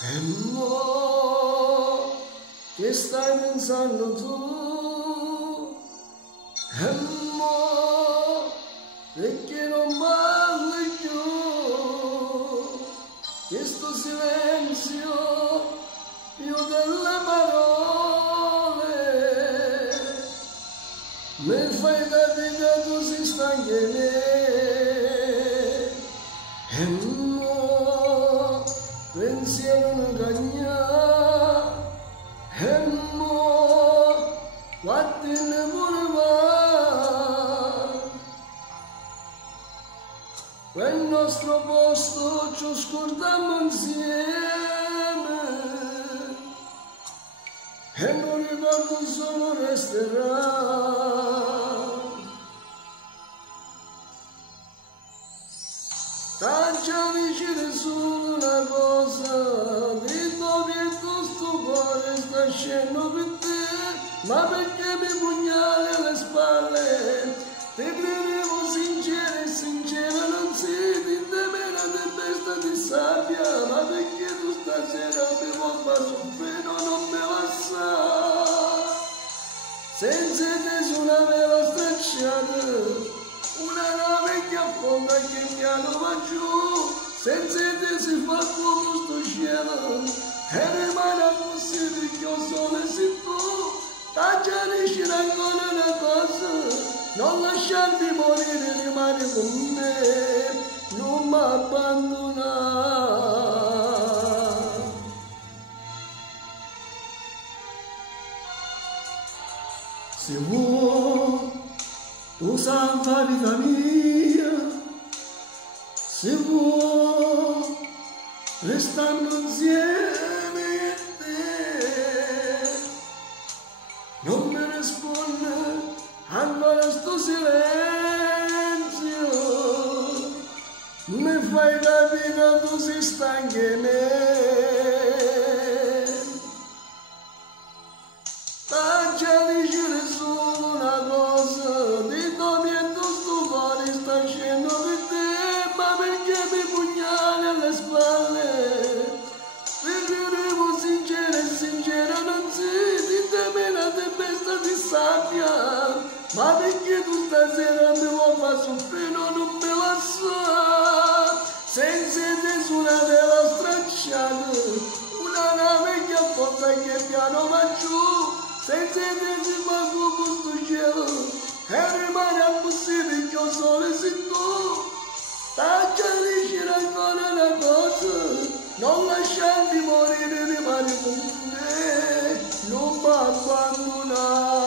E mo che stai pensando tu? E mo perché non parli più? Questo silenzio più delle parole mi fai capire che tu sei stanca di me. E mo pensiero non cagna, e mo guardine pure va. Quel nostro posto ci scordiamo insieme e non ricordo solo resterà. Taccia vicino solo una cosa, mi dove questo cuore sta scendo per te, ma perché mi pugnali alle spalle? Ti credevo sincera e sincera non sei, di te meno tempesta di sabbia, ma perché tu stasera mi vuoi far soffrire, non me la sa? Senza te su una vela stracciata, una nave che affonda che piano va giù, senza te si fa come sto cielo, e rimane così perché il sole sei tu, taggiarisci ancora una cosa, non lasciarti morire, rimani con me, non mi abbandonare. Se vuoi tu salva vita mia, se vuoi restando insieme a te, non mi risponde ancora sto silenzio, mi fai capire che tu sei stanca di me. Taccia dicere solo una cosa, di dove tu sto cuore sta scendo per te, ma perché mi pugnali alle spalle? Ti credevo sincera e sincera non sei, di te me la tempesta di sabbia, ma perché tu stasera mi vuoi far soffrire, non me la sa? Senza te su una vela stracciata, una nave che affonda che piano va giù, senza te si fa come sto cielo, e rimane così perché il sole sei tu. Taccia dicere ancora una cosa, non lasciarti morire, rimani con me, non mi abbandonare.